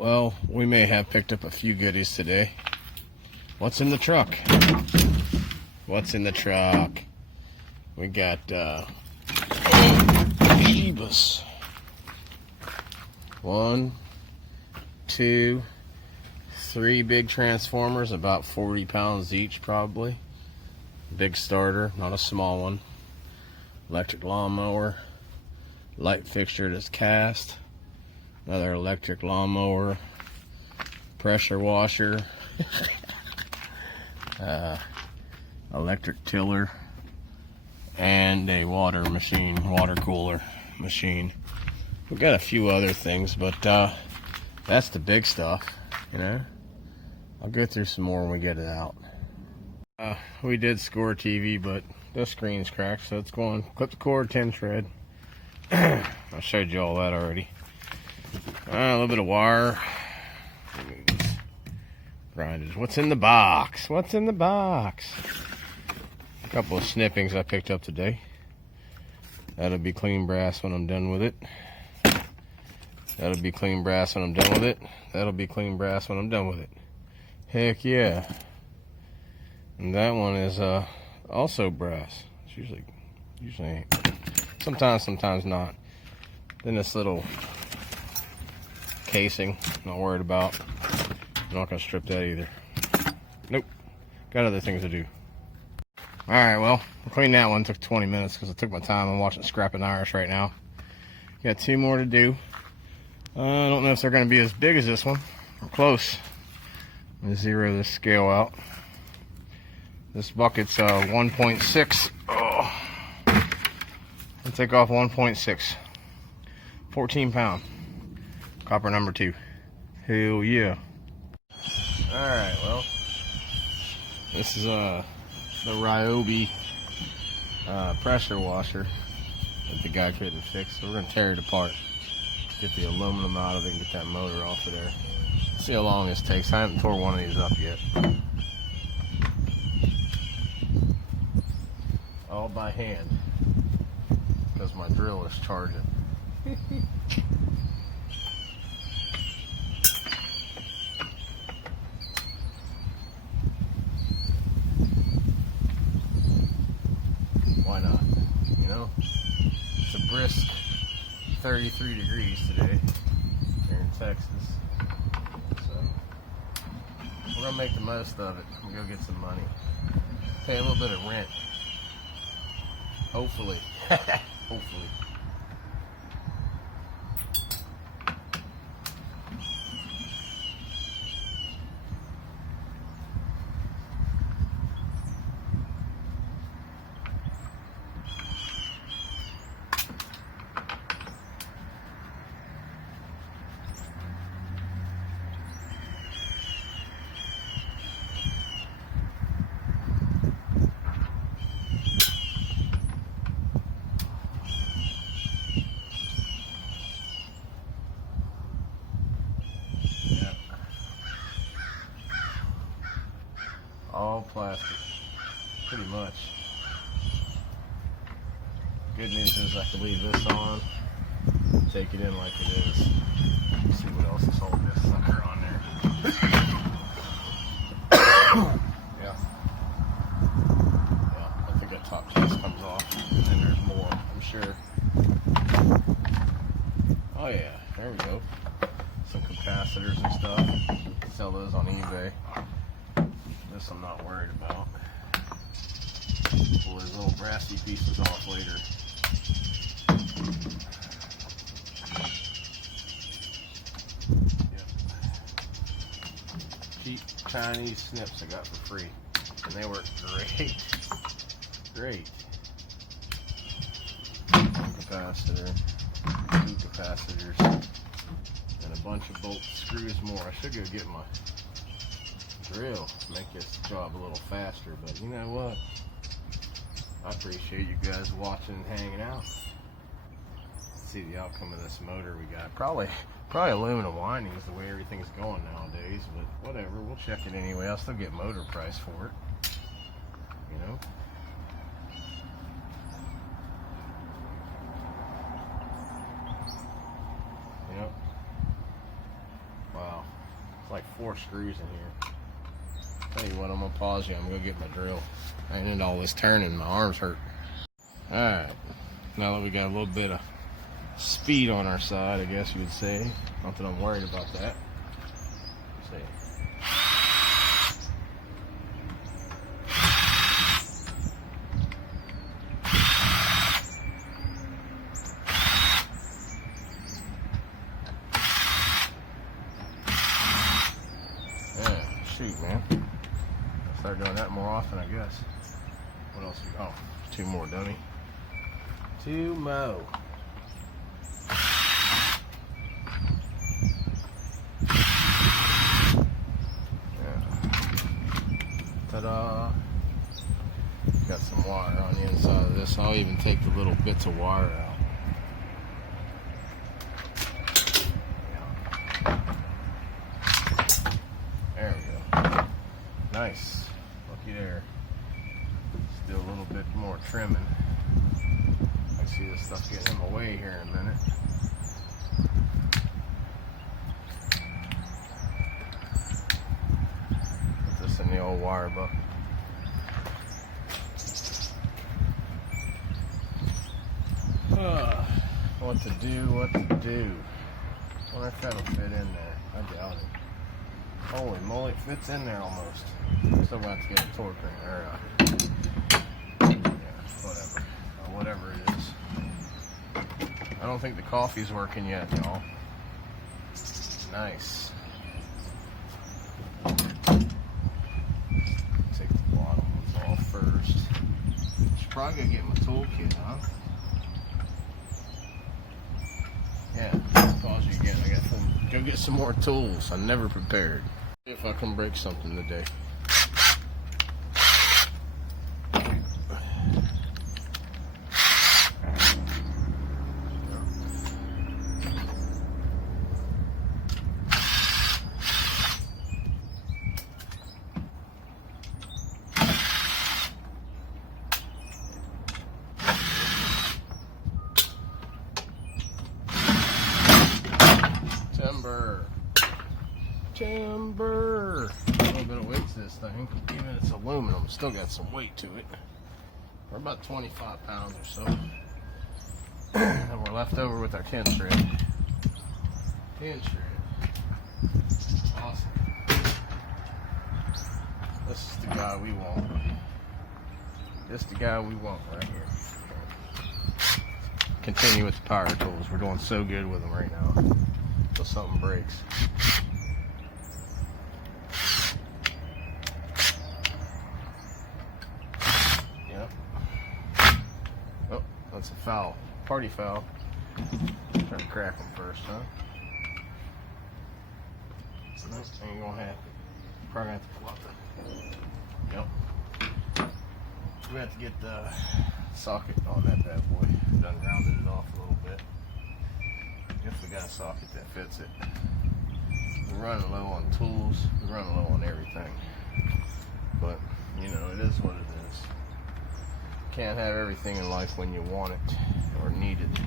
Well, we may have picked up a few goodies today. What's in the truck? What's in the truck? We got, Jeebus. 1, 2, 3 big transformers, about 40 pounds each probably. Big starter, not a small one. Electric lawnmower. Light fixture that's cast. Another electric lawnmower. Pressure washer. Electric tiller. And a water cooler machine. We've got a few other things, but that's the big stuff, you know. I'll go through some more when we get it out. We did score TV, but the screen's cracked, so it's going. Clip the cord, 10 thread. I showed you all that already. A little bit of wire. Grinders. What's in the box? What's in the box? A couple of snippings I picked up today. That'll be clean brass when I'm done with it. That'll be clean brass when I'm done with it. That'll be clean brass when I'm done with it. Heck yeah. And that one is also brass. It's usually ain't. Sometimes not. Then this little casing, not worried about. I'm not gonna strip that either. Nope. Got other things to do. Alright, well, we'll clean that one. Took 20 minutes because I took my time. I'm watching Scrapping Irish right now. Got 2 more to do. I don't know if they're going to be as big as this one. We're close. Let me zero this scale out. This bucket's 1.6. Oh. I'll take off 1.6. 14 pound. Copper number 2. Hell yeah. Alright, well. This is the Ryobi pressure washer that the guy couldn't fix. So we're going to tear it apart. Get the aluminum out of it and get that motor off of there. See how long this takes. I haven't tore one of these up yet. All by hand. Because my drill is charging. Why not? You know? It's a brisk 33 degrees today here in Texas. So we're gonna make the most of it and go get some money. Pay a little bit of rent. Hopefully. Hopefully. All plastic, pretty much. Good news is I can leave this on, take it in like it is. See what else is holding this sucker on there. Yeah, I think that top test comes off, and then there's more, I'm sure. Oh yeah, there we go. Some capacitors and stuff. Sell those on eBay. This I'm not worried about. Pull those little brassy pieces off later. Yep. Cheap Chinese snips I got for free. And they work great. Great. One capacitor, 2 capacitors, and a bunch of bolt screws more. I should go get my drill, make this job a little faster, but you know what? I appreciate you guys watching and hanging out. Let's see the outcome of this motor we got. Probably aluminum windings the way everything's going nowadays, but whatever, we'll check it anyway. I'll still get motor price for it. You know? Yep. Wow. like 4 screws in here. Tell you what, I'm gonna pause you. I'm gonna get my drill. I ain't into all this turning. My arms hurt. All right. Now that we got a little bit of speed on our side, I guess you would say. Not that I'm worried about that. Let's see. Shoot, man. I'll start doing that more often, I guess. What else we got? Oh, 2 more, dummy. 2 more. Yeah. Ta-da. Got some wire on the inside of this. I'll even take the little bits of wire out. Nice. Looky there. Still a little bit more trimming. I see this stuff getting in my way here in a minute. Put this in the old wire bucket. What to do. I wonder if that'll fit in there. I doubt it. Holy moly, it fits in there almost. Still got to get a torque ring. Or, yeah, whatever. Whatever it is. I don't think the coffee's working yet, y'all. Nice. Take the bottom ones off first. Should probably go get my toolkit, huh? Yeah, pause you again. I got to go get some more tools. I'm never prepared. See if I can break something today. Timber. A little bit of weight to this thing. Even it's aluminum, still got some weight to it. We're about 25 pounds or so. And we're left over with our 10 shred. 10 shred. Awesome. This is the guy we want. This is the guy we want right here. Continue with the power tools. We're doing so good with them right now. Until something breaks. That's a foul. Party foul. Try to crack them first, huh? Nope, ain't gonna happen. Probably have to pull out the... Yep. We have to get the socket on that bad boy. Done rounded it off a little bit. If we got a socket that fits it. We're running low on tools. We're running low on everything. But, you know, it is what it is. Can't have everything in life when you want it or need it.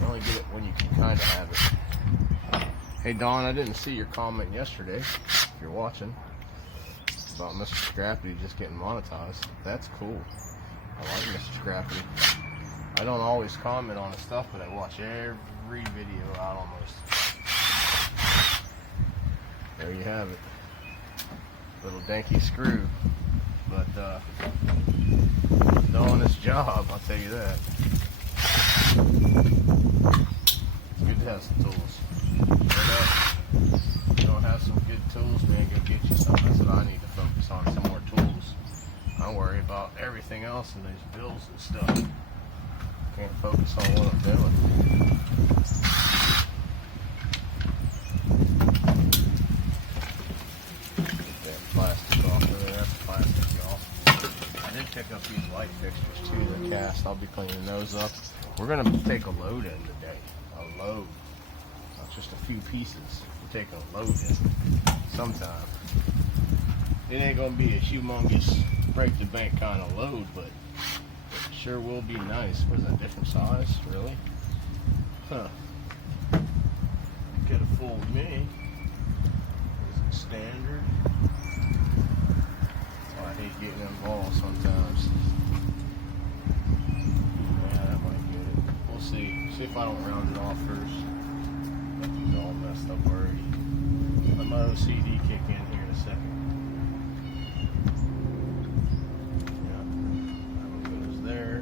You only get it when you can kind of have it. Hey Don, I didn't see your comment yesterday, if you're watching, about Mr. Scrappy just getting monetized. That's cool. I like Mr. Scrappy. I don't always comment on his stuff, but I watch every video out almost. There you have it. Little danky screw. But doing his job, I'll tell you that. It's good to have some tools. You don't have some good tools, man, go get you some. That's what I need to focus on, some more tools. I worry about everything else and these bills and stuff. Can't focus on what I'm doing. Pick up these light fixtures too, the cast. I'll be cleaning those up. We're gonna take a load in today. A load. Not just a few pieces. We're taking a load in sometime. It ain't gonna be a humongous break the bank kind of load, but it sure will be nice. Was that different size? Really? Huh. Get a full with me. ball sometimes. Yeah, that might get it. We'll see. See if I don't round it off first. It's all messed up already. Let my OCD kick in here in a second. Yeah, that one goes there.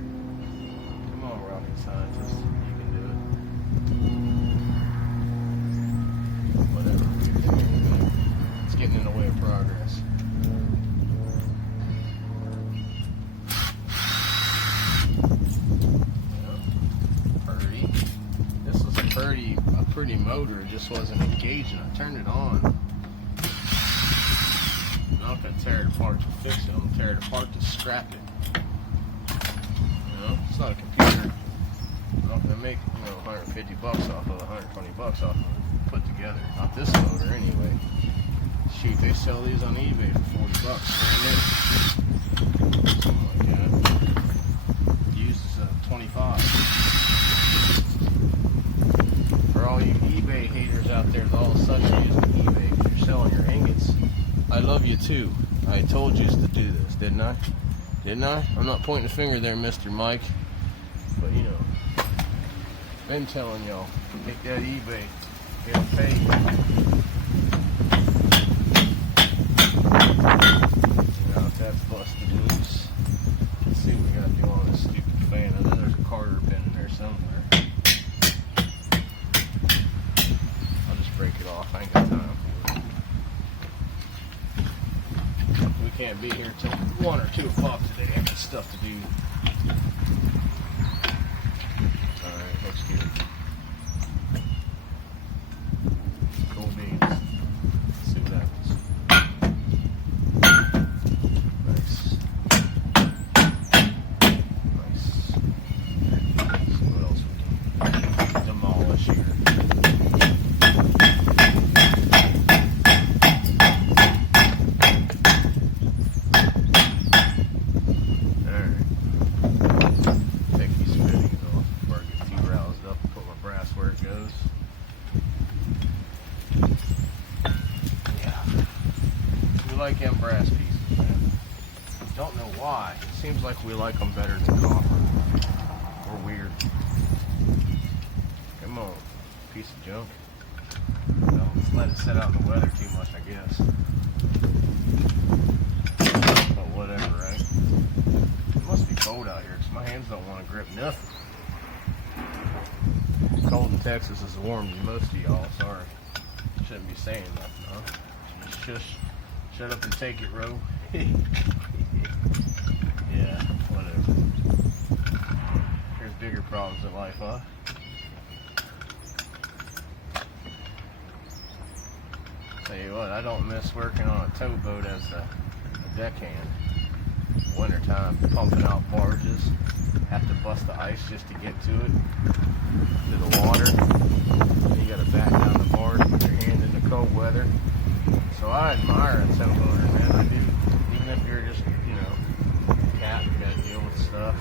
Come on, rocket scientist. You can do it. Whatever. It's getting in the way of progress. A pretty motor, it just wasn't engaging. I turned it on. I'm not going to tear it apart to fix it. I'm going to tear it apart to scrap it. You know, it's not a computer. I'm not going to make, you know, 150 bucks off of it, 120 bucks off of it put together. Not this motor anyway. Shoot, they sell these on eBay for 40 bucks. Something like that. Used is 25. For all you eBay haters out there that all of a sudden are using eBay because you're selling your ingots, I love you too. I told you to do this, didn't I? Didn't I? I'm not pointing the finger there, Mr. Mike. But you know, been telling y'all, get that eBay, get them paid. Now if that's busted loose, let's see what we gotta do on this stupid fan. I know there's a Carter pin in there somewhere. Break it off. I ain't got time for it. We can't be here till 1 or 2 o'clock today. I got stuff to do. Alright, looks good. Cool beans. Let's see what happens. Nice. Nice. Let's see what else we can demolish here. Like them brass pieces, man. Don't know why. It seems like we like them better than copper. We're weird. Come on, piece of junk. Well, let's let it sit out in the weather too much, I guess. But whatever, right? It must be cold out here because my hands don't want to grip nothing. Cold in Texas is warm to most of y'all. Sorry. Shouldn't be saying nothing, huh? Shush. Shut up and take it, Ro. Yeah, whatever. There's bigger problems in life, huh? Tell you what, I don't miss working on a towboat as a deckhand. Wintertime, pumping out barges. Have to bust the ice just to get to it. To the water. Then you gotta back down the barge, put your hand in the cold weather. So I admire a towboater, man. I do. Even if you're just, you know, cat, you gotta deal with stuff.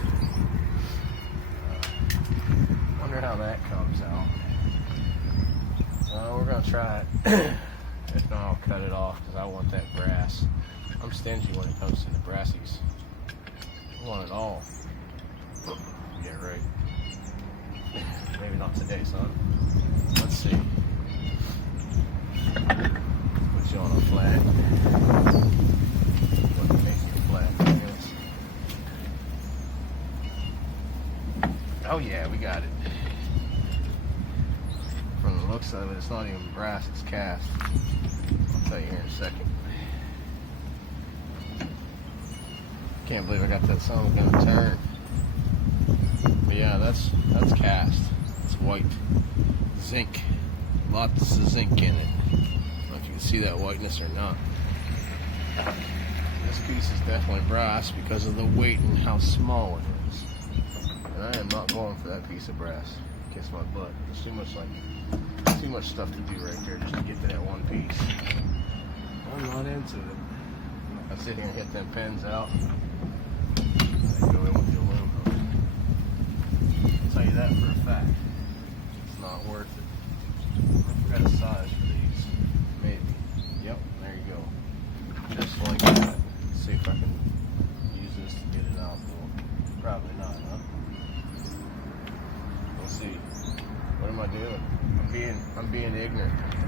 Wonder how that comes out. We're gonna try it. If not, I'll cut it off because I want that brass. I'm stingy when it comes to the brassies. I want it all. Yeah, right. Maybe not today, son. Let's see. Put you on a flat. What makes you flat? Oh yeah, we got it. From the looks of it, it's not even brass, it's cast. I'll tell you here in a second. Can't believe I got that song gonna turn. But yeah, that's cast. It's white. Zinc. Lots of zinc in it. I don't know if you can see that whiteness or not. This piece is definitely brass because of the weight and how small it is. And I am not going for that piece of brass. Kiss my butt. There's too much stuff to do right there just to get to that one piece. I'm not into it. I sit here and hit them pins out. They go in with the aluminum. I'll tell you that for a fact. It's not worth it. I forgot a size for these. Maybe. Yep, there you go. Just like that. Let's see if I can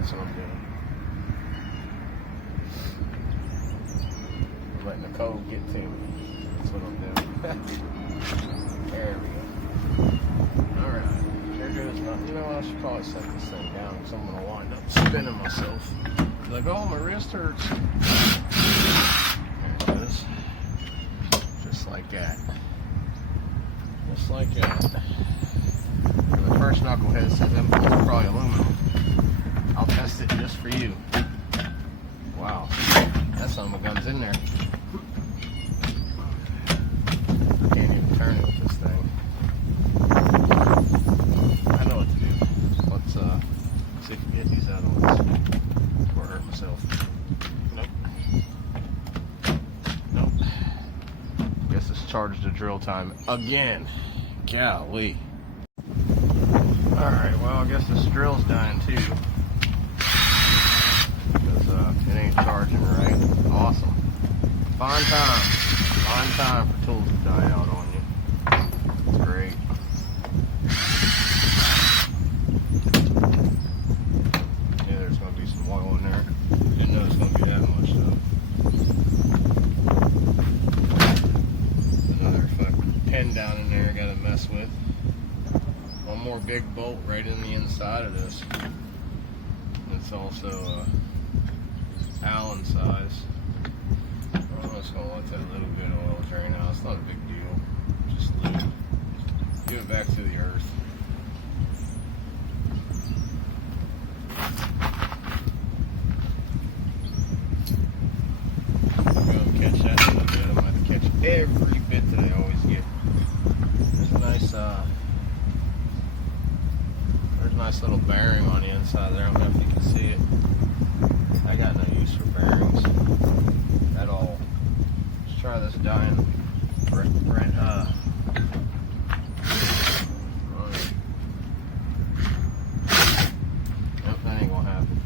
That's what I'm doing. I'm letting the cold get to me. That's what I'm doing. There we go. Alright. There goes nothing. You know what? I should probably set this thing down because I'm going to wind up spinning myself. Like, oh, my wrist hurts. There it is. Just like that. Just like that. The first knucklehead says that bone's probably aluminum. I'll test it just for you. Wow. That son of a gun's in there. I can't even turn it with this thing. I know what to do. Let's see if we can get these out of the way before I hurt myself. Nope. Guess it's charged to drill time again. Golly. Alright, well, I guess this drill's dying too. Because it ain't charging right. Awesome. Fine time for tools to die out on you. It's great. Yeah, there's going to be some oil in there. Didn't know it's going to be that much though. Another fucking pin down in there I got to mess with. One more big bolt right in the inside of this. It's also Allen size. I'm just going to let that little bit of oil drain out. It's not a big deal. Just give it back to the earth. I'm going to catch that a little bit. I'm going to catch every bit that I always get. There's a nice little bearing on the inside there. I don't know if you can see it. I got no use for bearings at all. Let's try this dying right Nope, that ain't gonna happen.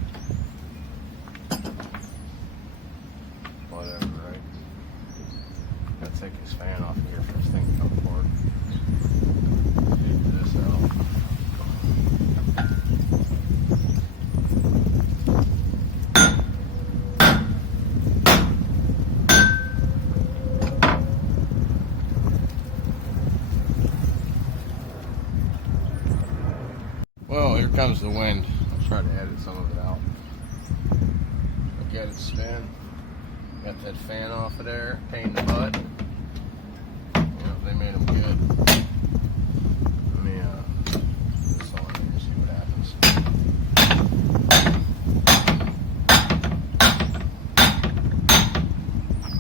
Whatever, right? Gotta take his fan off here for this thing to come apart. Take this out. Well, here comes the wind. I'll try to edit some of it out. Look at it spin. Got that fan off of there. Pain in the butt. Yeah, they made them good. Let me put this on here and see what happens.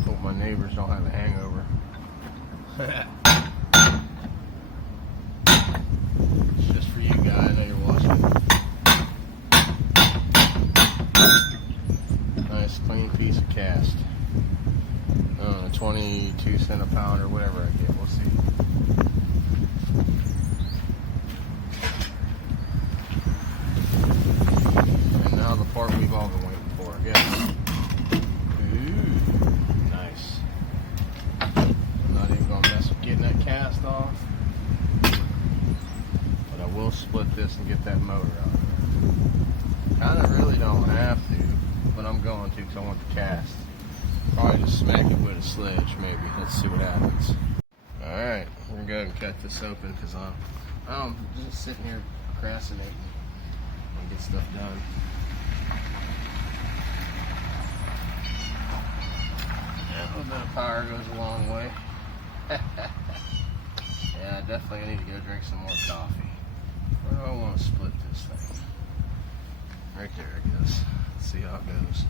Hope my neighbors don't have a hangover. It's just for you guys. I know you're watching. Nice clean piece of cast. 22 cents a pound or whatever I get. We'll see. And now the part we've all been waiting for, I guess. Ooh, nice. I'm not even going to mess with getting that cast off. But I will split this and get that motor out. Kind of really don't have to, but I'm going to because I want the cast. Probably just smack it with a sledge, maybe. Let's see what happens. Alright, we're going to go ahead and cut this open because I'm just sitting here procrastinating and get stuff done. Yeah, a little bit of power goes a long way. Yeah, definitely need to go drink some more coffee. Where do I want to split this thing? Right there, I guess. Let's see how it goes.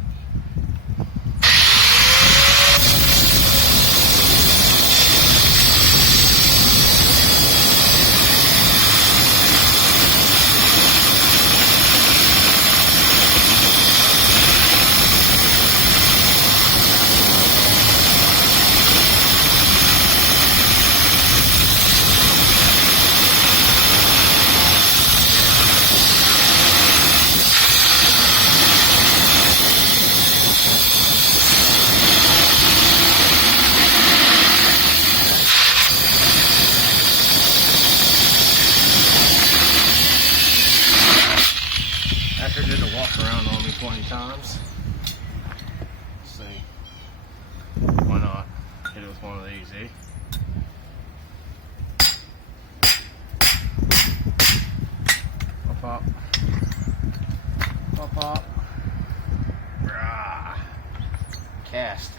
20 times. Let's see. Why not? Hit it with one of these, eh? Pop. Pop, pop. Rah. Cast.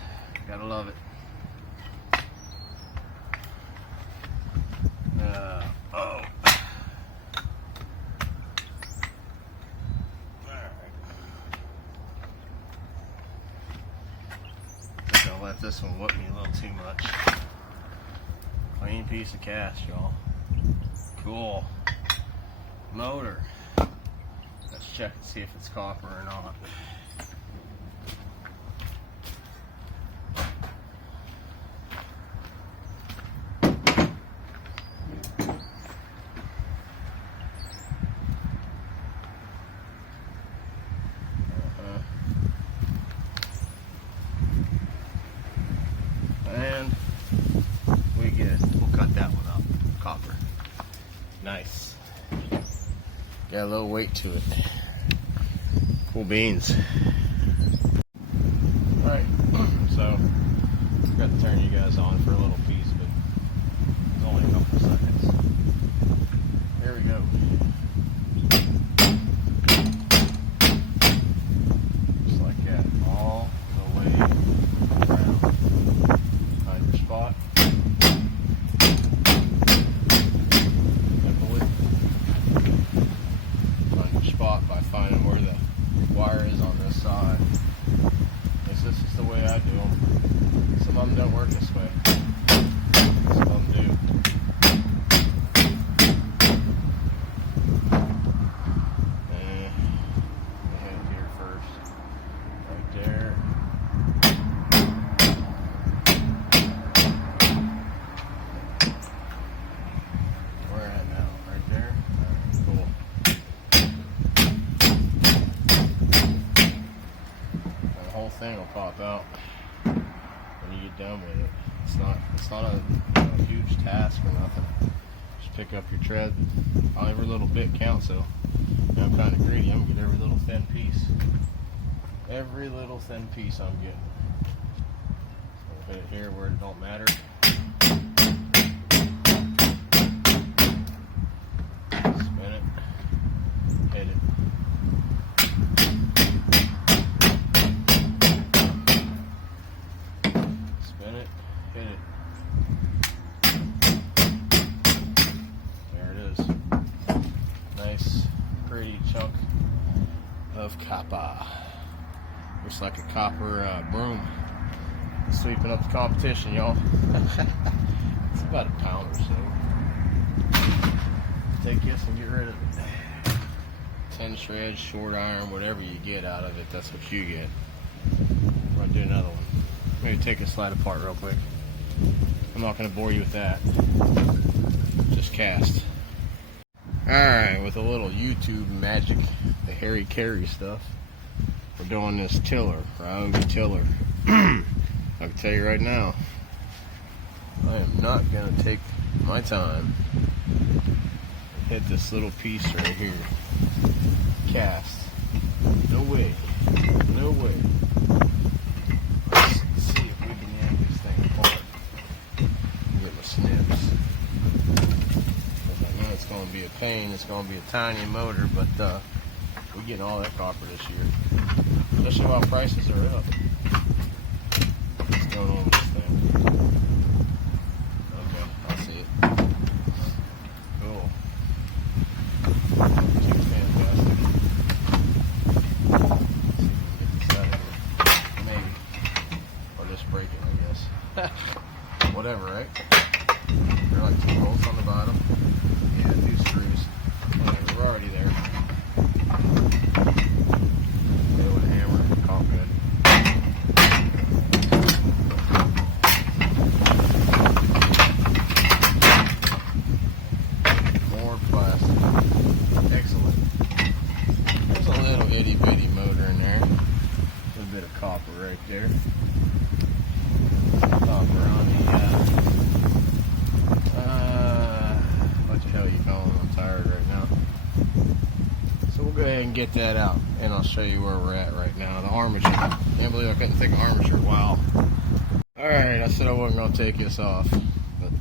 Gotta love it. Oh. I'll let this one whoop me a little too much. Clean piece of cast, y'all. Cool. Motor. Let's check and see if it's copper or not. And we get, we'll cut that one up. Copper. Nice. Got a little weight to it. Cool beans. Right, so got to turn you guys on for a little piece, but it's only a couple seconds. Here we go. Just like that, all the way around. Find your spot. By finding where the wire is on this side. This is the way I do them. Some of them don't work this way. Some of them do. And we head here first. Right there. Where at now? Right there? Alright, cool. Thing will pop out when you get done with it. It's not a huge task or nothing. Just pick up your tread. Every little bit counts, so I'm kind of greedy. I'm gonna get every little thin piece. Every little thin piece I'm getting. So I'll hit it here where it don't matter. Spin it. Hit it. Hit it. There it is. Nice, pretty chunk of copper. Looks like a copper broom. Sweeping up the competition, y'all. It's about a pound or so. Take this and get rid of it. 10 shreds, short iron, whatever you get out of it, that's what you get. I'm gonna do another one. Maybe take a slide apart real quick. I'm not going to bore you with that. Just cast. Alright, with a little YouTube magic, the Harry Carey stuff, we're doing this tiller, Ryobi tiller. I can tell you right now, I am not going to take my time and hit this little piece right here. Cast. No way. No way. Snips. I know it's going to be a pain, it's going to be a tiny motor, but we're getting all that copper this year. Especially while prices are up. What's going on with this thing? Okay, I see it. Cool. Seems fantastic. Let's see if we can get this out of here. Maybe. Or just break it, I guess. Whatever, right? There are like 2 bolts on the bottom. Yeah, 2 screws. Okay, we're already there. Go with a hammer, all good. More plastic. Excellent. There's a little itty bitty motor in there. A little bit of copper right there. Copper on the what the hell you calling? I'm tired right now. So we'll go ahead and get that out, and I'll show you where we're at right now. The armature. Can't believe I couldn't think of armature. Wow. Alright, I said I wasn't going to take this off, but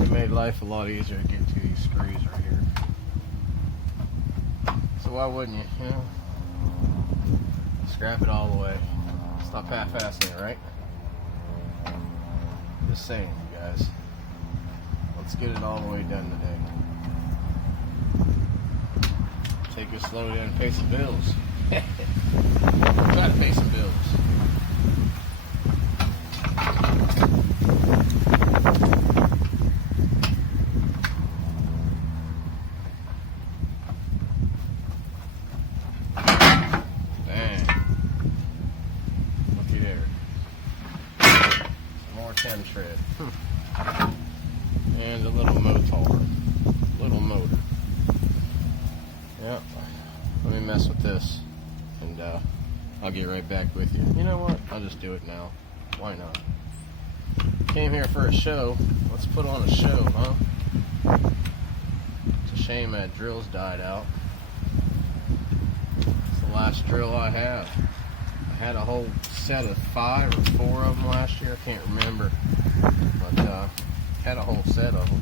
it made life a lot easier to get to these screws right here. So why wouldn't you, you know? Scrap it all the way. Stop half-assing it, right? Just saying, you guys. Let's get it all the way done today. Take it slow down and pay some bills. Try to pay some bills. Tread and a little motor. Yep. Let me mess with this, and I'll get right back with you. You know what? I'll just do it now. Why not? Came here for a show. Let's put on a show, huh? It's a shame that drill's died out. It's the last drill I have. I had a whole set of 5 or 4 of them last year. I can't remember, but had a whole set of them.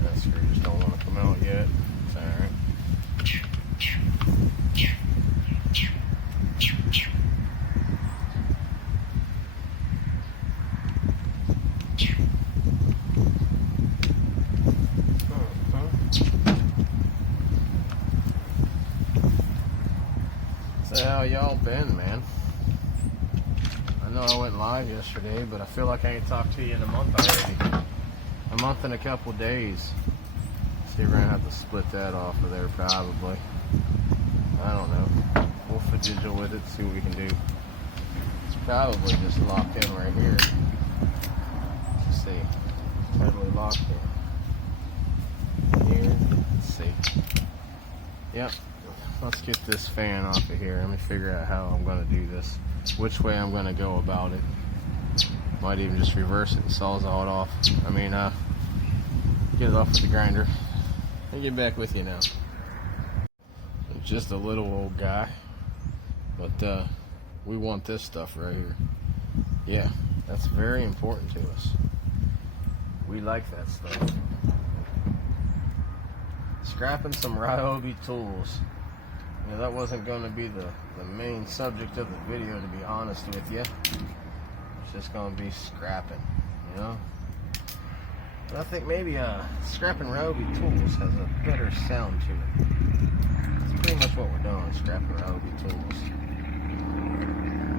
That screw just don't want to come out yet. It's all right. So how y'all been, man? I know I went live yesterday, but I feel like I ain't talked to you in a month already. A month and a couple days. See, we're gonna have to split that off of there probably. I don't know. We'll fidget with it, see what we can do. It's probably just locked in right here. Let's see. Totally locked in. Here. Let's see. Yep. Let's get this fan off of here. Let me figure out how I'm going to do this. Which way I'm going to go about it. Might even just reverse it and sawzall it off. I mean, get it off with the grinder. I'll get back with you now. Just a little old guy. But we want this stuff right here. Yeah, that's very important to us. We like that stuff. Scrapping some Ryobi tools. You know, that wasn't going to be the main subject of the video, to be honest with you. It's just going to be scrapping, you know. But I think maybe scrapping Ryobi tools has a better sound to it. That's pretty much what we're doing, scrapping Ryobi tools.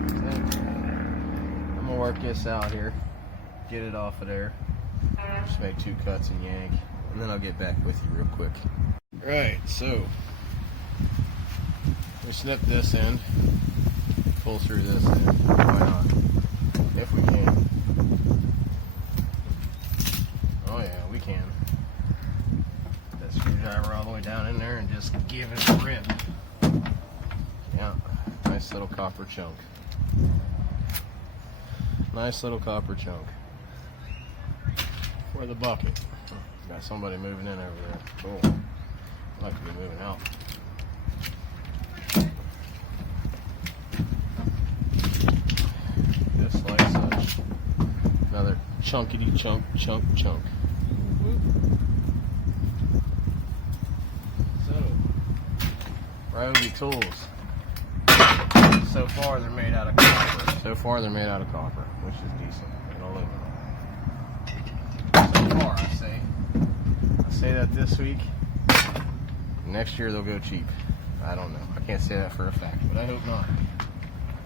So, I'm going to work this out here, get it off of there, just make 2 cuts and yank, and then I'll get back with you real quick. Right, so we snip this end, pull through this end. Why not? If we can. Oh yeah, we can. Put that screwdriver all the way down in there and just give it a rip. Yeah, nice little copper chunk. Nice little copper chunk. For the bucket. Got somebody moving in over there. Cool. I'd like to be moving out. Just like such. Another chunkity chunk. So, Ryobi tools. So far they're made out of copper. Which is decent. And aluminum. So far, I say that this week. Next year they'll go cheap. I don't know. I can't say that for a fact, but I hope not.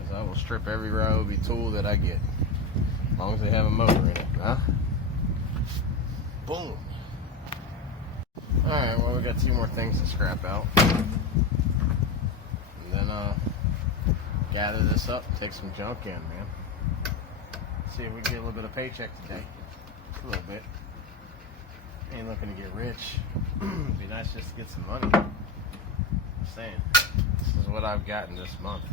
Because I will strip every Ryobi tool that I get. As long as they have a motor in it, huh? Boom. Alright, well, we got 2 more things to scrap out. And then, gather this up, take some junk in, man. See if we can get a little bit of paycheck today. A little bit. Ain't looking to get rich. It'd be nice just to get some money. saying. This is what I've gotten this month.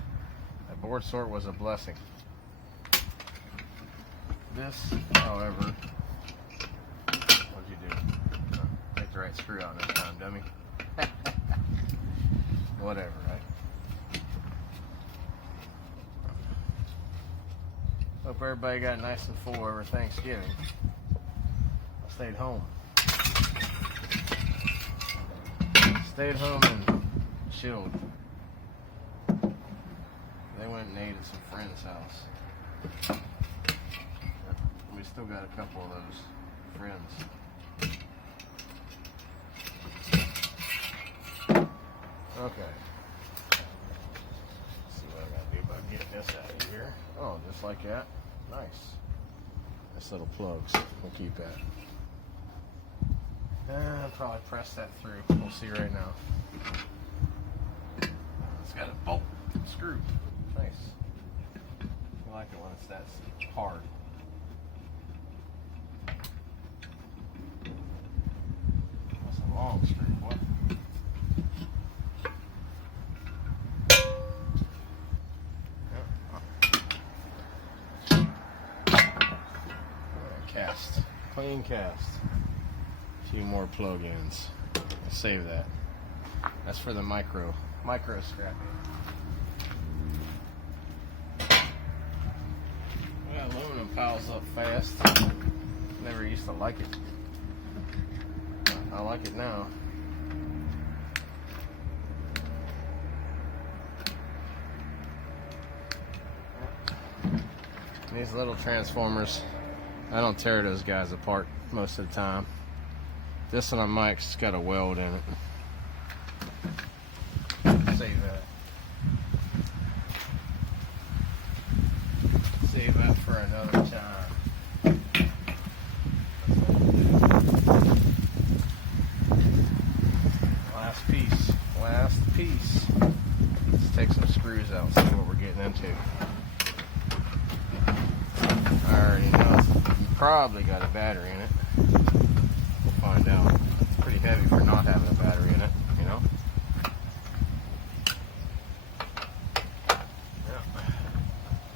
That board sort was a blessing. This, however, what'd you do? Take the right screw out this time, dummy. Whatever, right? Hope everybody got nice and full over Thanksgiving. I stayed home. Stayed home and chilled. They went and ate at some friend's house. We still got a couple of those friends. Okay. Let's see what I gotta do about getting this out of here. Oh, just like that. Nice. This little plugs. We'll keep that. I'll probably press that through. We'll see right now. It's got a bolt screw. Nice. I like it when it's that hard. That's a long screw, boy. Cast. Clean cast. A few more plug-ins. I'll save that. That's for the micro scrapping. Well, aluminum piles up fast. Never used to like it. I like it now. These little transformers, I don't tear those guys apart most of the time. This one on Mike's got a weld in it. Save that. Save that for another time. Last piece. Last piece. Let's take some screws out and see what we're getting into. I already know it's probably got a battery in it. We'll find out. It's pretty heavy for not having a battery in it, you know? Yeah.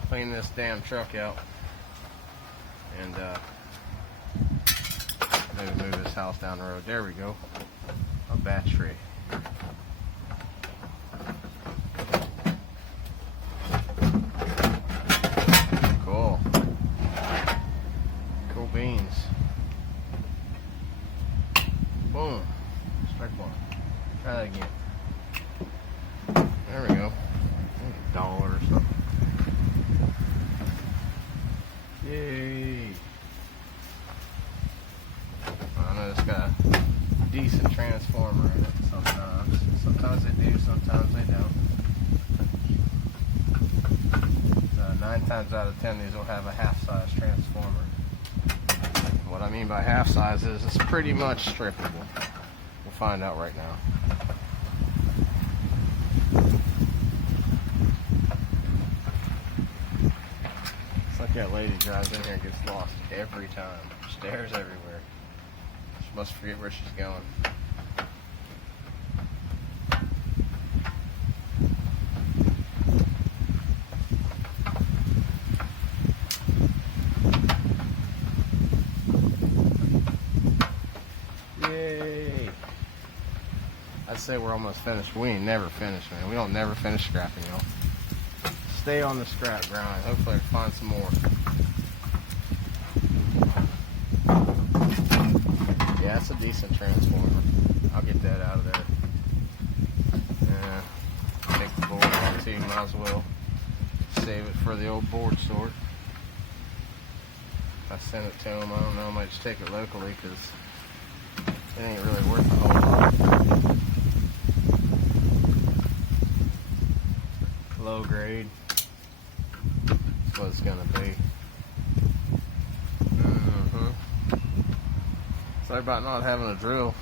Clean this damn truck out and maybe move this house down the road. There we go. A battery. Cool. Cool beans. Boom. Strike one. Try that again. There we go. $1 or something. Yay. I know it's got a decent transformer in it sometimes. Sometimes they do, sometimes they don't. 9 times out of 10 these will have a half-size transformer. What I mean by half-size is it's pretty much strippable. We'll find out right now. It's like that lady drives in here and gets lost every time. Stairs everywhere. She must forget where she's going. Yay! I'd say we're almost finished. We ain't never finished, man. We don't never finish scrapping, y'all. Stay on the scrap grind. Hopefully I can find some more. Yeah, that's a decent transformer. I'll get that out of there. Yeah. Take the board out too, might as well save it for the old board sort. If I send it to them, I don't know, I might just take it locally because it ain't really worth a whole lot. Low grade. That's what it's gonna be. Sorry about not having a drill.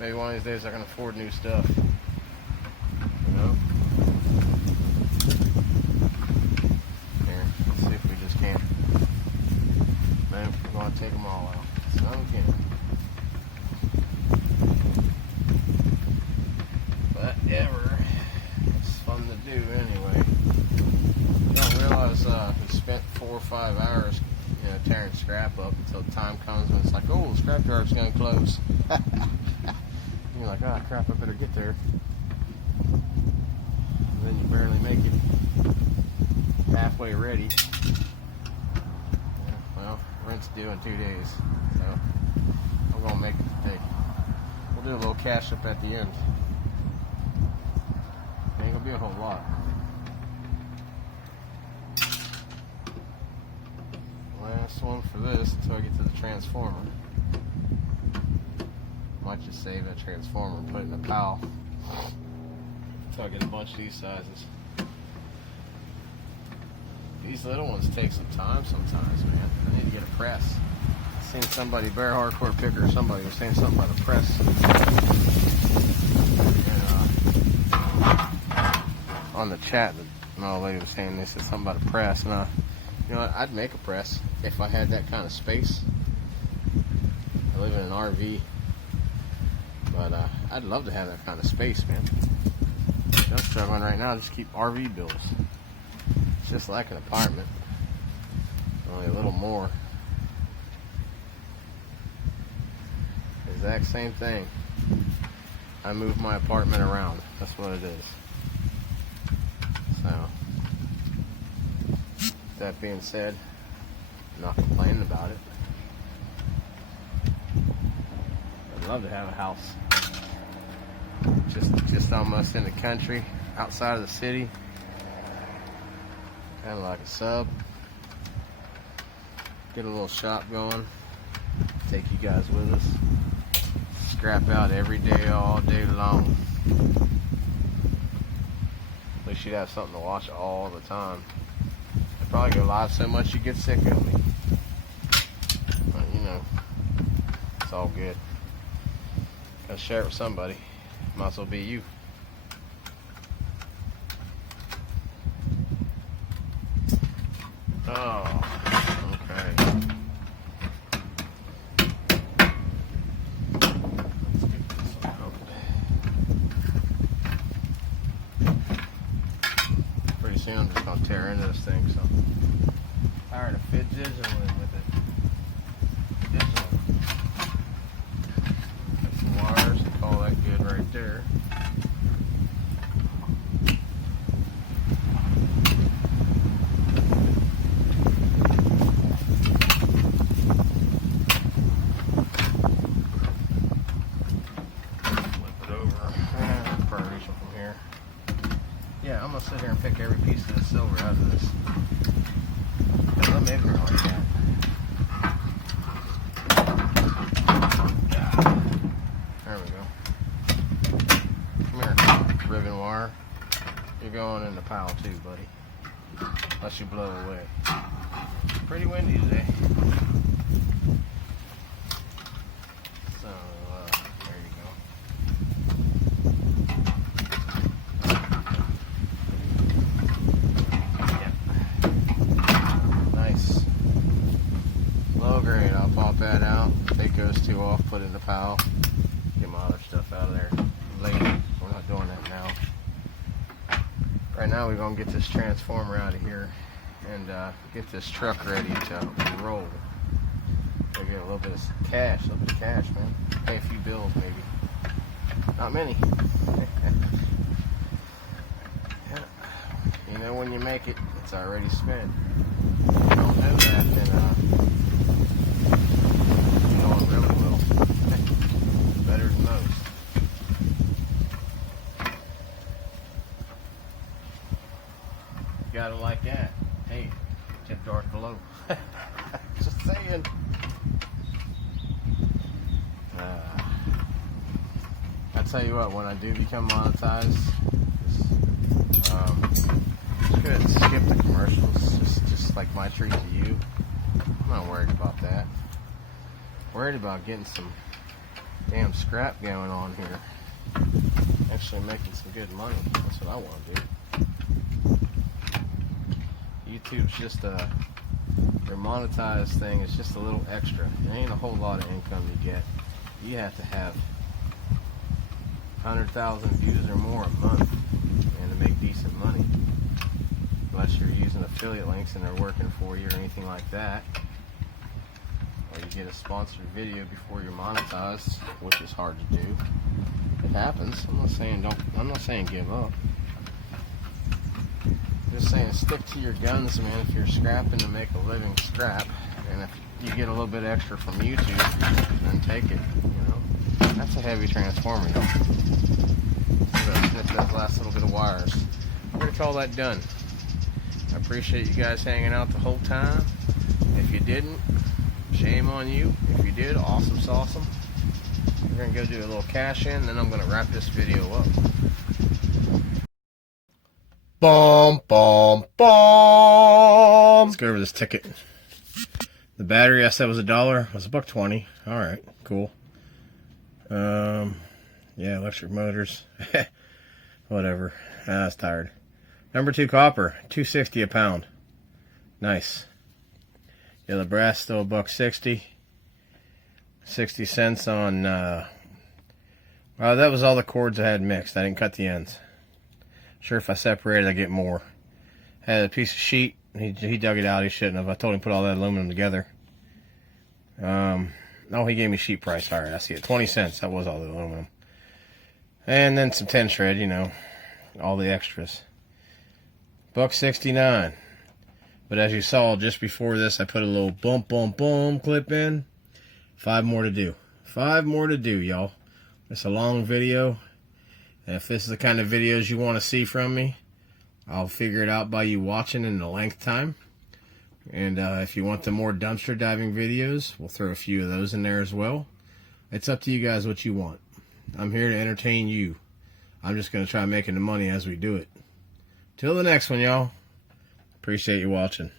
Maybe one of these days I can afford new stuff. You know? Here, let's see if we just can't. Nope, we're gonna take them all out. So again. But yeah. 4 or 5 hours, you know, tearing scrap up until the time comes when it's like, oh, the scrap yard's gonna close. You're like, oh crap, I better get there. And then you barely make it halfway ready. Yeah, well, rent's due in 2 days, so I'm gonna make it today. We'll do a little cash up at the end. Ain't gonna be a whole lot. Last one for this until I get to the transformer. Might just save that transformer and put it in a pile until I get a bunch of these sizes. These little ones take some time sometimes, man. I need to get a press. I seen somebody, Bear Hardcore Picker or somebody was saying something about a press. And, on the chat, the old lady was saying, they said something about a press. And you know what, I'd make a press if I had that kind of space. I live in an RV, but I'd love to have that kind of space, man. I'm struggling right now to just keep RV bills. It's just like an apartment, only a little more. Exact same thing. I move my apartment around. That's what it is. So, that being said, I'm not complaining about it. I'd love to have a house just almost in the country, outside of the city, kind of like a sub. Get a little shop going, take you guys with us, scrap out every day, all day long. At least you'd have something to watch all the time. I'd probably go live so much you get sick of me. But, you know, it's all good. Gotta share it with somebody. Might as well be you. Oh, okay. Let's get this one opened. Pretty soon I'm just gonna tear into this thing, so I'm tired of fidgeting with it. Got some wires and call that good right there. Yeah, I'm gonna sit here and pick every piece of the silver out of this. I'm ignorant like that. There we go. Come here, ribbon wire. You're going in the pile too, buddy. Unless you blow away. Pretty windy today. So, there you go. Low grade, I'll pop that out, take those two off, put it in the pile, get my other stuff out of there later. We're not doing that now. Right now we're going to get this transformer out of here and get this truck ready to roll. We'll get a little bit of cash, man. Pay a few bills maybe. Not many. Yeah. You know when you make it, it's already spent. If you don't know that, then really will. Better than most. You gotta like that. Hey, tip dark below. Just saying. I tell you what, when I do become monetized, just go ahead and skip the commercials. Just like my treat to you. I'm not worried about that. Worried about getting some damn scrap going on here. Actually making some good money. That's what I want to do. YouTube's just their monetized thing is just a little extra. There ain't a whole lot of income you get. You have to have 100,000 views or more a month and to make decent money. Unless you're using a affiliate links and they're working for you or anything like that, or you get a sponsored video before you're monetized, which is hard to do. It happens. I'm not saying give up. I'm just saying stick to your guns, man. If you're scrapping to make a living, scrap. And if you get a little bit extra from YouTube, then take it. You know, that's a heavy transformer, though. Snip that last little bit of wires. I'm gonna call that done. I appreciate you guys hanging out the whole time. If you didn't, shame on you. If you did, awesome sauceum. We're gonna go do a little cash in, then I'm gonna wrap this video up. Boom, boom, boom. Let's go over this ticket. The battery I said was $1. Was $1.20. All right, cool. Yeah, electric motors. Whatever. I was tired. Number 2 copper, $2.60 a pound. Nice. Yeah, the brass still $1.60. 60 cents on. That was all the cords I had mixed. I didn't cut the ends. Sure, if I separated, I get more. Had a piece of sheet. He dug it out. He shouldn't have. I told him to put all that aluminum together. No, he gave me sheet price. All right, I see it. 20 cents. That was all the aluminum. And then some 10 shred, you know, all the extras. $1.69. But as you saw just before this, I put a little bump, bump, boom clip in. 5 more to do. 5 more to do, y'all. It's a long video. And if this is the kind of videos you want to see from me, I'll figure it out by you watching in the length time. And if you want the more dumpster diving videos, we'll throw a few of those in there as well. It's up to you guys what you want. I'm here to entertain you. I'm just going to try making the money as we do it. Till the next one, y'all. Appreciate you watching.